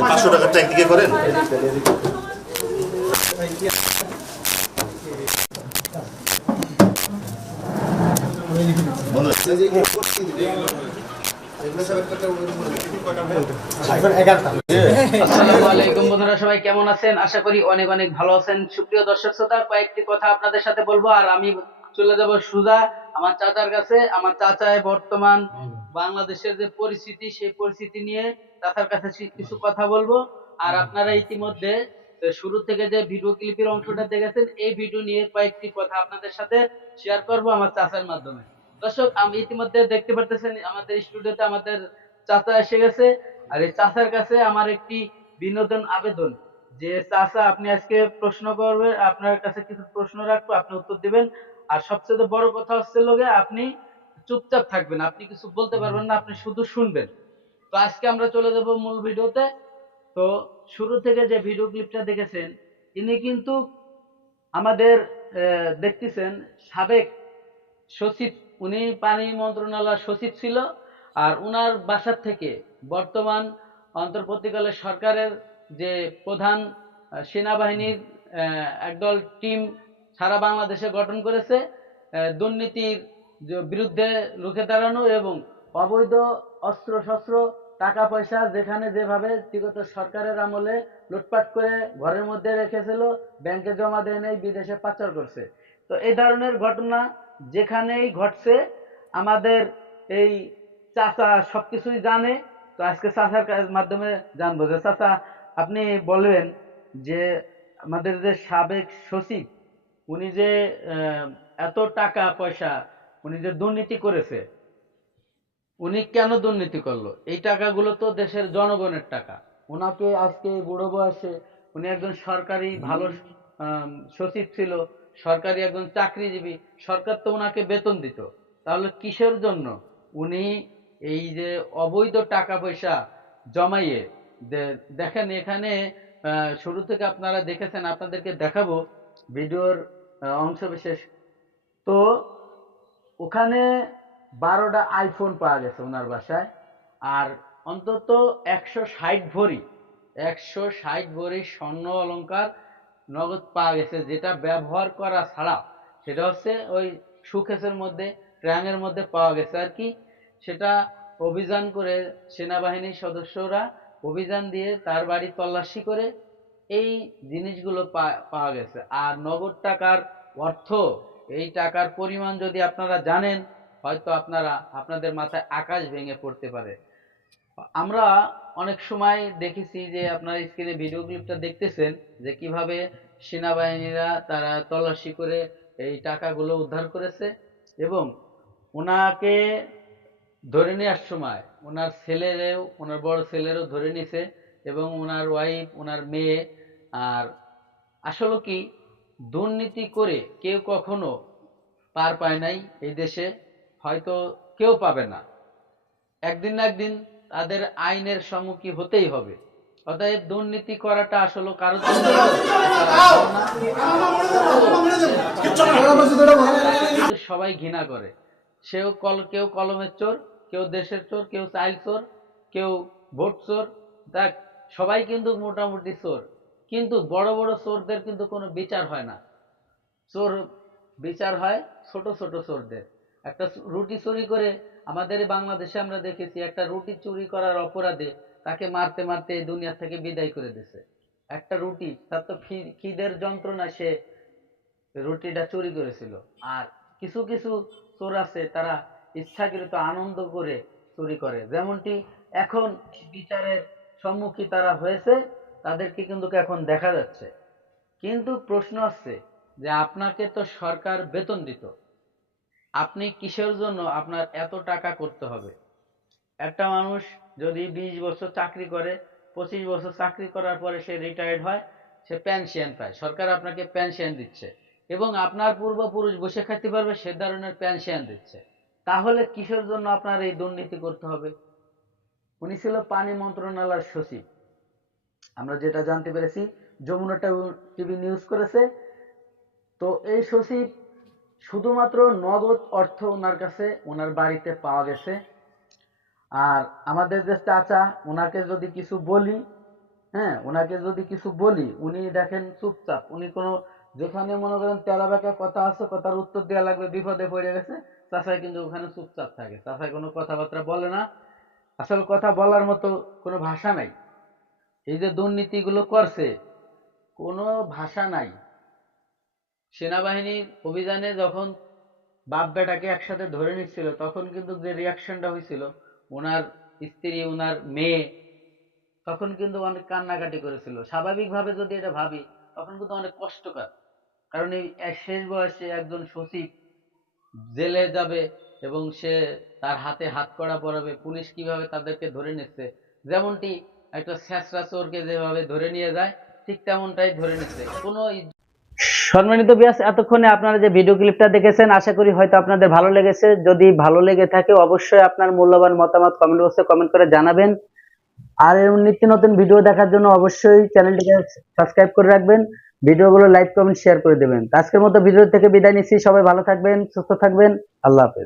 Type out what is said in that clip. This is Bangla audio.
পাঁচশো করেন? বন্ধুরা সবাই কেমন আছেন? আশা করি অনেক অনেক ভালো আছেন। সুপ্রিয় দর্শক শ্রোতা কয়েকটি কথা আপনাদের সাথে বলব। আর আমি চলে যাব সুজা আমার চাচার কাছে। আমার চাচায় বর্তমান বাংলাদেশের যে পরিস্থিতি সেই পরিস্থিতি নিয়ে চাচার কাছে কিছু কথা বলব। আর আপনারা ইতিমধ্যে শুরু থেকে যে ভিডিও ক্লিপের অংশটা দেখেছেন এই ভিডিও নিয়ে কয়েকটি কথা আপনাদের সাথে শেয়ার করব আমার চাচার মাধ্যমে। দর্শক আমি ইতিমধ্যে দেখতে পারতেছেন আমাদের স্টুডিওতে আমাদের চাচা এসে গেছে। আর এই চাচার কাছে আমার একটি বিনোদন আবেদন। যে চাচা আপনি আজকে প্রশ্ন করবে আপনার কাছে কিছু প্রশ্ন রাখব আপনি উত্তর দিবেন। আর সবচেয়ে বড় কথা হচ্ছে লোকে আপনি চুপচাপ থাকবেন আপনি কিছু বলতে পারবেন না আপনি শুধু শুনবেন। তো আজকে আমরা চলে যাব মূল ভিডিওতে। তো শুরু থেকে যে ভিডিও ক্লিপটা দেখেছেন ইনি কিন্তু আমাদের দেখতেছেন সাবেক সচিব। উনি পানি মন্ত্রণালয়ের সচিব ছিল আর উনার বাসার থেকে বর্তমান অন্তর্বর্তীকালে সরকারের যে প্রধান সেনাবাহিনীর একদল টিম সারা বাংলাদেশে গঠন করেছে দুর্নীতির বিরুদ্ধে রুখে দাঁড়ানো এবং অবৈধ অস্ত্র শস্ত্র টাকা পয়সা যেখানে যেভাবে বিগত সরকারের আমলে লুটপাট করে ঘরের মধ্যে রেখেছিল, ব্যাংকে জমা দেয় নেই, বিদেশে পাচার করছে। তো এই ধরনের ঘটনা যেখানেই ঘটছে, আমাদের এই চাচা সবকিছুই জানে। তো আজকে চাচার মাধ্যমে জানব যে, চাচা, আপনি বলবেন যে, আমাদের যে সাবেক সচিব, উনি যে এত টাকা পয়সা উনি যে দুর্নীতি করেছে উনি কেন দুর্নীতি করল? এই টাকাগুলো তো দেশের জনগণের টাকা। ওনাকে আজকে বুড়ো বয়সে উনি একজন সরকারি ভালো সচিব ছিল সরকারি একজন চাকরিজীবী সরকার তো ওনাকে বেতন দিত। তাহলে কিসের জন্য? উনি এই যে অবৈধ টাকা পয়সা জমাইয়ে দেখেন এখানে শুরু থেকে আপনারা দেখেছেন আপনাদেরকে দেখাবো ভিডিওর আহ, অংশ বিশেষ। তো ওখানে বারোটা আইফোন পাওয়া গেছে ওনার বাসায়। আর অন্তত একশো ষাট ভরি, একশো ষাট ভরি স্বর্ণ অলঙ্কার নগদ পাওয়া গেছে, যেটা ব্যবহার করা ছাড়া। সেটা হচ্ছে ওই সুকেসের মধ্যে ট্রাঙের মধ্যে পাওয়া গেছে আর কি। সেটা অভিযান করে সেনাবাহিনীর সদস্যরা অভিযান দিয়ে তার বাড়ি তল্লাশি করে এই জিনিসগুলো পাওয়া গেছে। আর নগদ টাকার অর্থ এই টাকার পরিমাণ যদি আপনারা জানেন, হয়তো আপনারা, আপনাদের মাথায় আকাশ ভেঙে পড়তে পারে। আমরা অনেক সময় দেখেছি যে আপনার স্ক্রিনে ভিডিও ক্লিপটা দেখতেছেন যে কীভাবে সেনাবাহিনীরা তারা তল্লাশি করে এই টাকাগুলো উদ্ধার করেছে এবং ওনাকে ধরে নেওয়ার সময় ওনার ছেলেরেও, ওনার বড় ছেলেরও ধরে নিছে এবং ওনার ওয়াইফ ওনার মেয়ে, আর আসলে কি দুর্নীতি করে কেউ কখনো পার পায় নাই এই দেশে, হয়তো কেউ পাবে না। একদিন না একদিন তাদের আইনের সম্মুখীন হতেই হবে। অতএব দুর্নীতি করাটা আসলে। কিন্তু সবাই ঘৃণা করে। সেও কল, কেউ কলমের চোর, কেউ দেশের চোর, কেউ চাইল চোর, কেউ ভোট চোর। দেখ সবাই কিন্তু মোটামুটি চোর। কিন্তু বড় বড় চোরদের কিন্তু কোনো বিচার হয় না। চোর বিচার হয় ছোট ছোট চোরদের। একটা রুটি চুরি করে আমাদের বাংলাদেশে আমরা দেখেছি, একটা রুটি চুরি করার অপরাধে তাকে মারতে মারতে এই দুনিয়া থেকে বিদায় করে দিছে। একটা রুটি, তার তো খিদের যন্ত্রণা সে রুটিটা চুরি করেছিল। আর কিছু কিছু চোর আছে, তারা ইচ্ছাকৃত আনন্দ করে চুরি করে। যেমনটি এখন বিচারের সম্মুখীন তারা হয়েছে তাদেরকে কিন্তু এখন দেখা যাচ্ছে। কিন্তু প্রশ্ন আসছে যে আপনাকে তো সরকার বেতন দিত। আপনি কিসের জন্য আপনার এত টাকা করতে হবে? একটা মানুষ যদি বিশ বছর চাকরি করে, পঁচিশ বছর চাকরি করার পরে সে রিটায়ার্ড হয়, সে পেনশন পায়। সরকার আপনাকে পেনশন দিচ্ছে এবং আপনার পূর্বপুরুষ বসে খাইতে পারবে, সে ধরনের পেনশন দিচ্ছে। তাহলে কিসের জন্য আপনার এই দুর্নীতি করতে হবে? উনি ছিল পানি মন্ত্রণালয়ের সচিব। আমরা যেটা জানতে পেরেছি, যমুনা টিভি নিউজ করেছে। তো এই সচিব শুধুমাত্র নগদ অর্থ ওনার কাছে, ওনার বাড়িতে পাওয়া গেছে। আর আমাদের যে চাচা, ওনাকে যদি কিছু বলি হ্যাঁ ওনাকে যদি কিছু বলি, উনি দেখেন চুপচাপ, উনি কোনো যেখানে মনে করেন তেরা বেঁকা কথা আছে, কথার উত্তর দেওয়া লাগবে, বিপদে পড়ে গেছে, চাচাই কিন্তু ওখানে চুপচাপ থাকে। চাচাই কোনো কথাবার্তা বলে না। আসল কথা বলার মতো কোনো ভাষা নাই। এই যে দুর্নীতিগুলো করছে, কোনো ভাষা নাই। সেনাবাহিনীর অভিযানে যখন বাপ বেটাকে একসাথে ধরে নিচ্ছিল, তখন কিন্তু যে রিয়াকশনটা হয়েছিল ওনার স্ত্রী ওনার মেয়ে, তখন কিন্তু অনেক কান্নাকাটি করেছিল। স্বাভাবিকভাবে যদি এটা ভাবি, তখন কিন্তু অনেক কষ্টকর। কারণ এই শেষ বয়সে একজন সচিব জেলে যাবে এবং সে তার হাতে হাত কড়া পরাবে, পুলিশ কীভাবে তাদেরকে ধরে নিচ্ছে, যেমনটি একটা স্যাঁচরা চোরকে যেভাবে ধরে নিয়ে যায়, ঠিক তেমনটাই ধরে নিচ্ছে। কোনো সম্মানিত বিয়াস এতক্ষণে আপনারা যে ভিডিও ক্লিপটা দেখেছেন, আশা করি হয়তো আপনাদের ভালো লেগেছে। যদি ভালো লেগে থাকে, অবশ্যই আপনার মূল্যবান মতামত কমেন্ট বক্সে কমেন্ট করে জানাবেন। আর নিত্য নতুন ভিডিও দেখার জন্য অবশ্যই চ্যানেলটিকে সাবস্ক্রাইব করে রাখবেন। ভিডিওগুলো লাইক কমেন্ট শেয়ার করে দেবেন। আজকের মতো ভিডিও থেকে বিদায় নিচ্ছি। সবাই ভালো থাকবেন, সুস্থ থাকবেন। আল্লাহ হাফেজ।